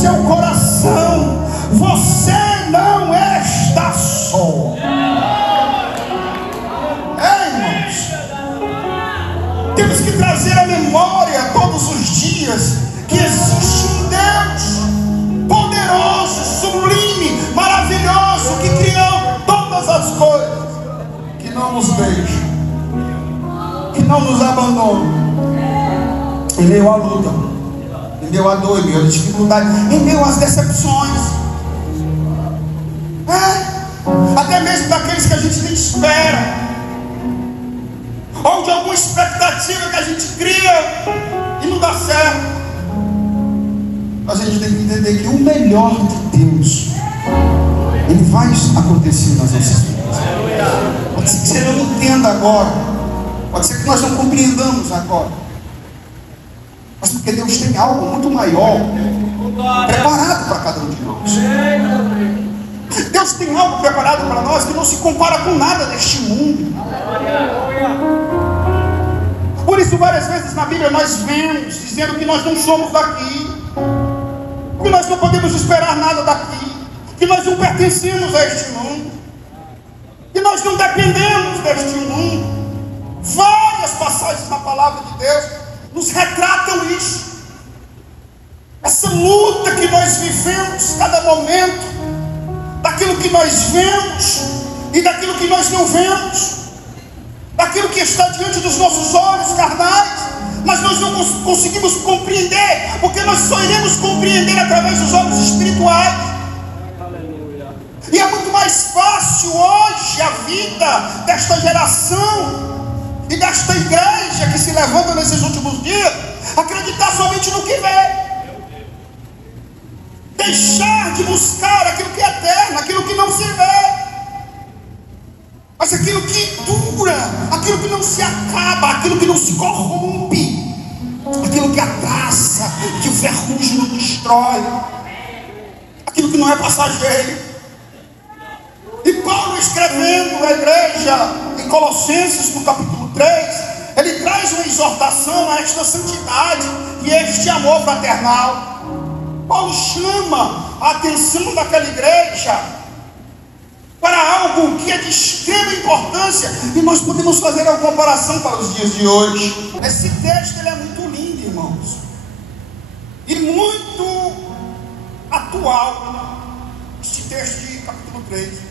seu coração: você não está só. Irmãos, temos que trazer à memória todos os dias que existe um Deus poderoso, sublime, maravilhoso, que criou todas as coisas, que não nos deixa, que não nos abandona em meio à luta, em meio à dor, em meio à dificuldade, em meio às decepções, até mesmo daqueles que a gente nem espera, ou de alguma expectativa que a gente cria e não dá certo. Mas a gente tem que entender que o melhor de Deus, Ele faz acontecer nas nossas vidas. Pode ser que você não entenda agora, pode ser que nós não compreendamos agora, mas porque Deus tem algo muito maior preparado para cada um de nós. Deus tem algo preparado para nós que não se compara com nada deste mundo. Por isso várias vezes na Bíblia nós vemos dizendo que nós não somos daqui, que nós não podemos esperar nada daqui, que nós não pertencemos a este mundo, que nós não dependemos deste mundo. Várias passagens na palavra de Deus nos retratam isso. Essa luta que nós vivemos cada momento, daquilo que nós vemos e daquilo que nós não vemos, daquilo que está diante dos nossos olhos carnais, mas nós não conseguimos compreender, porque nós só iremos compreender através dos olhos espirituais. E é muito mais fácil hoje a vida desta geração e desta igreja que se levanta nesses últimos dias acreditar somente no que vê, deixar de buscar aquilo que é eterno, aquilo que não se vê, mas aquilo que dura, aquilo que não se acaba, aquilo que não se corrompe, aquilo que abraça, que o ferrugem não destrói, aquilo que não é passageiro. E Paulo, escrevendo à igreja em Colossenses, no capítulo 3, ele traz uma exortação a esta santidade e a este amor fraternal. Paulo chama a atenção daquela igreja para algo que é de extrema importância, e nós podemos fazer uma comparação para os dias de hoje. Esse texto ele é muito lindo, irmãos, e muito atual. Este texto de capítulo 3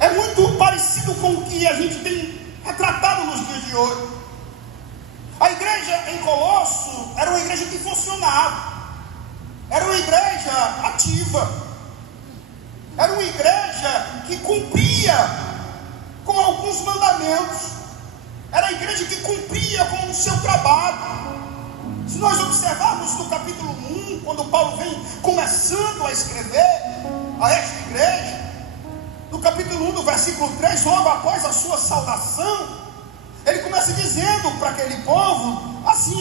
é muito parecido com o que a gente tem retratado nos dias de hoje. A igreja em Colosso era uma igreja que funcionava, era uma igreja ativa, era uma igreja que cumpria com alguns mandamentos, era a igreja que cumpria com o seu trabalho. Se nós observarmos no capítulo 1, quando Paulo vem começando a escrever a esta igreja, no capítulo 1, do versículo 3, logo após a sua saudação, ele começa dizendo para aquele povo assim,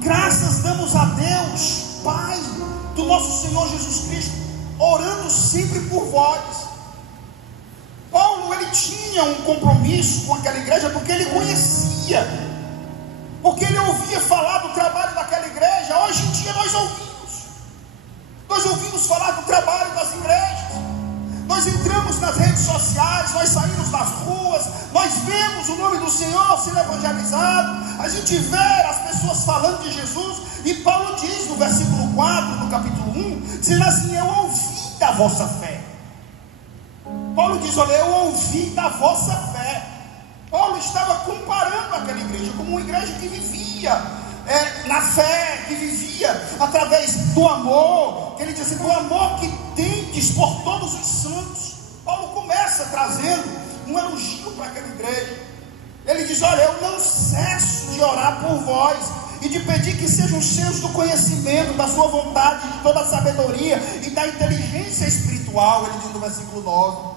graças damos a Deus, Pai do nosso Senhor Jesus Cristo, orando sempre por vós. Paulo, ele tinha um compromisso com aquela igreja, porque ele conhecia, porque ele ouvia falar do trabalho daquela igreja. Hoje em dia nós ouvimos falar do trabalho das igrejas, nós entramos nas redes sociais, nós saímos nas ruas, nós vemos o nome do Senhor sendo evangelizado, a gente vê as pessoas falando de Jesus. E Paulo diz no versículo 4 do capítulo 1, dizendo assim: eu ouvi da vossa fé. Paulo diz, olha, eu ouvi da vossa fé. Paulo estava comparando aquela igreja como uma igreja que vivia na fé, que vivia através do amor, que ele diz assim, do amor que tendes por todos os santos. Paulo começa trazendo um elogio para aquela igreja. Ele diz, olha, eu não cesso de orar por vós e de pedir que sejam cheios do conhecimento, da sua vontade, de toda a sabedoria e da inteligência espiritual. Ele diz no versículo 9.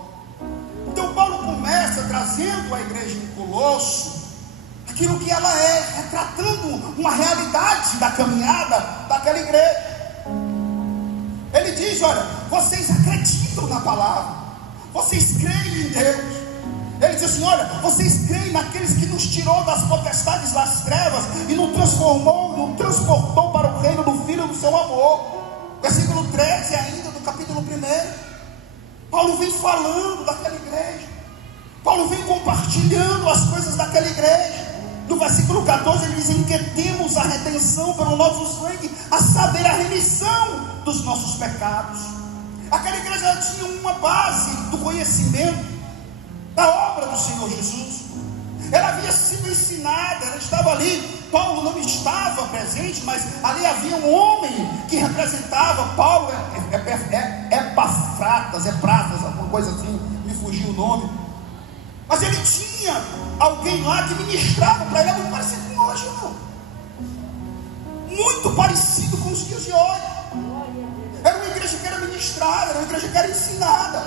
Então Paulo começa trazendo a igreja em Colosso aquilo que ela é, retratando uma realidade da caminhada daquela igreja. Ele diz, olha, vocês acreditam na palavra, vocês creem em Deus. Ele diz assim, olha, vocês creem naqueles que nos tirou das potestades das trevas e nos transportou para o reino do Filho do seu amor. Versículo 13 ainda do capítulo 1. Paulo vem falando daquela igreja. Paulo vem compartilhando as coisas daquela igreja. No versículo 14 ele diz: em que temos a redenção pelo nosso sangue, a saber, a remissão dos nossos pecados. Aquela igreja tinha uma base do conhecimento da obra do Senhor Jesus. Ela havia sido ensinada, ela estava ali. Paulo não estava presente, mas ali havia um homem que representava Paulo, Epafratas, alguma coisa assim, me fugiu o nome. Mas ele tinha alguém lá que ministrava para ele, muito parecido com hoje, não. Muito parecido com os dias de hoje. Era uma igreja que era ministrada, era uma igreja que era ensinada.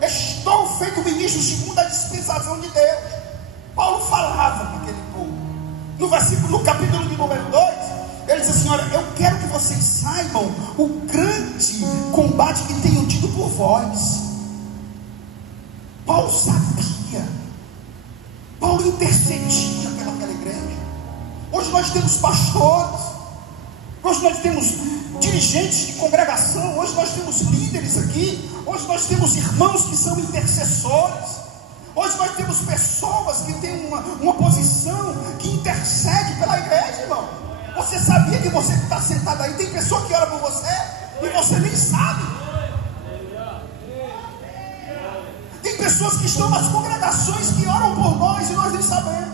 Estou feito ministro segundo a dispensação de Deus. Paulo falava para aquele povo. No capítulo de número 2, ele diz assim: olha, eu quero que vocês saibam o grande combate que tenho tido por vós. Paulo sabia, Paulo intercedia pelaquela igreja. Hoje nós temos pastores, hoje nós temos dirigentes de congregação, hoje nós temos líderes aqui, hoje nós temos irmãos que são intercessores, hoje nós temos pessoas que têm uma posição que intercede pela igreja, irmão. Você sabia que você que está sentado aí, tem pessoa que ora por você e você nem sabe? Tem pessoas que estão nas congregações que oram por nós e nós nem sabemos.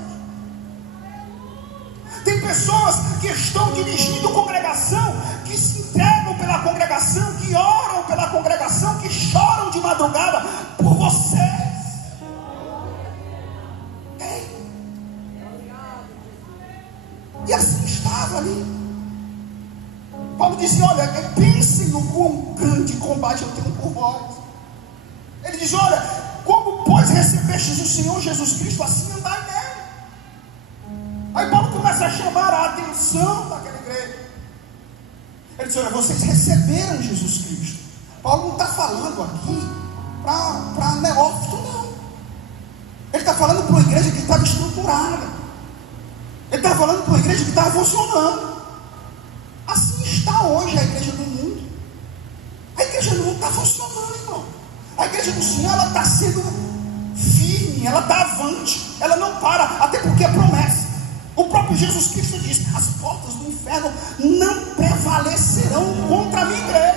Tem pessoas que estão dirigindo congregação, que se entregam pela congregação, que oram pela congregação, que choram de madrugada por vocês. E assim estava ali. Paulo disse: olha, pensem no quão grande combate eu tenho por vós. Ele diz: olha, como pois recebestes o Senhor Jesus Cristo, assim andai nele. Aí Paulo começa a chamar a atenção daquela igreja. Ele diz: olha, vocês receberam Jesus Cristo. Paulo não está falando aqui para neófito, não. Ele está falando para uma igreja que estava estruturada. Ele está falando para uma igreja que estava funcionando. Assim está hoje a igreja do mundo. A igreja do mundo está funcionando, irmão. A igreja do Senhor, ela está sendo firme, ela está avante, ela não para, até porque é promessa. O próprio Jesus Cristo diz: as portas do inferno não prevalecerão contra a minha igreja.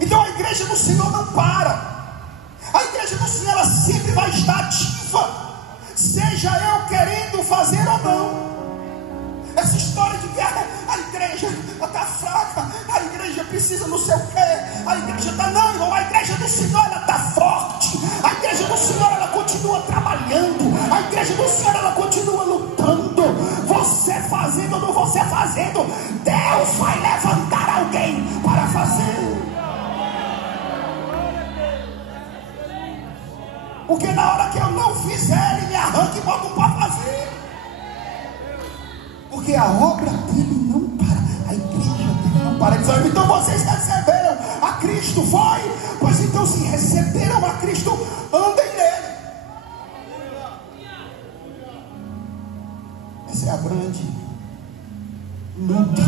Então a igreja do Senhor não para. A igreja do Senhor, ela sempre vai estar ativa, seja eu querendo fazer ou não. Essa história de que a igreja está fraca, a igreja precisa não sei o que, a igreja está, não, irmão, a igreja do Senhor, ela está forte, a igreja do Senhor, ela continua trabalhando, a igreja do Senhor, ela continua lutando. Você fazendo ou não você fazendo, Deus vai levantar alguém para fazer. Porque na hora que eu não fizer, ele me arranca e bota um para fazer. Porque a obra dele não para, a igreja dele não para. Ele diz: então vocês receberam a Cristo, foi? Pois então, se receberam a Cristo, andem nele. Essa é a grande luta.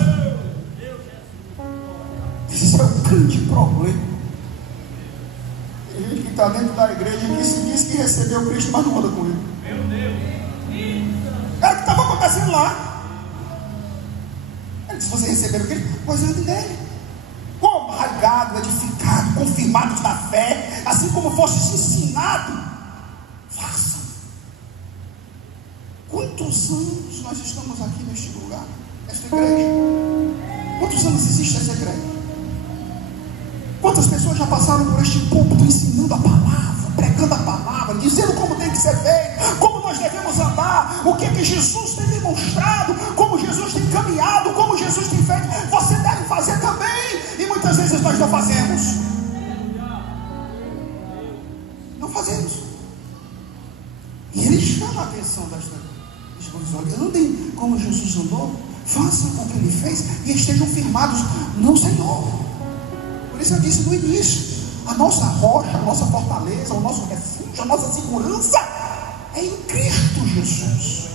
Esse é o grande problema. Tem gente que está dentro da igreja que se diz que recebeu Cristo, mas não anda com ele. Meu Deus! Era o que estava acontecendo lá. Se você receber o Cristo, pois ande nele, como arraigado, edificado, confirmados na fé, assim como fosse ensinado, façam. Quantos anos nós estamos aqui neste lugar, nesta igreja? Quantos anos existe essa igreja? Quantas pessoas já passaram por este púlpito ensinando a palavra, pregando a palavra, dizendo como tem que ser feito, como nós devemos andar, o que é que Jesus tem demonstrado, como Jesus tem caminhado, como Jesus tem feito. Você deve fazer também, e muitas vezes nós não fazemos. Não fazemos. E ele chama a atenção desta coisas. Andem como Jesus andou, façam como ele fez e estejam firmados no Senhor. Por isso eu disse no início: a nossa rocha, a nossa fortaleza, o nosso refúgio, a nossa segurança é em Cristo Jesus.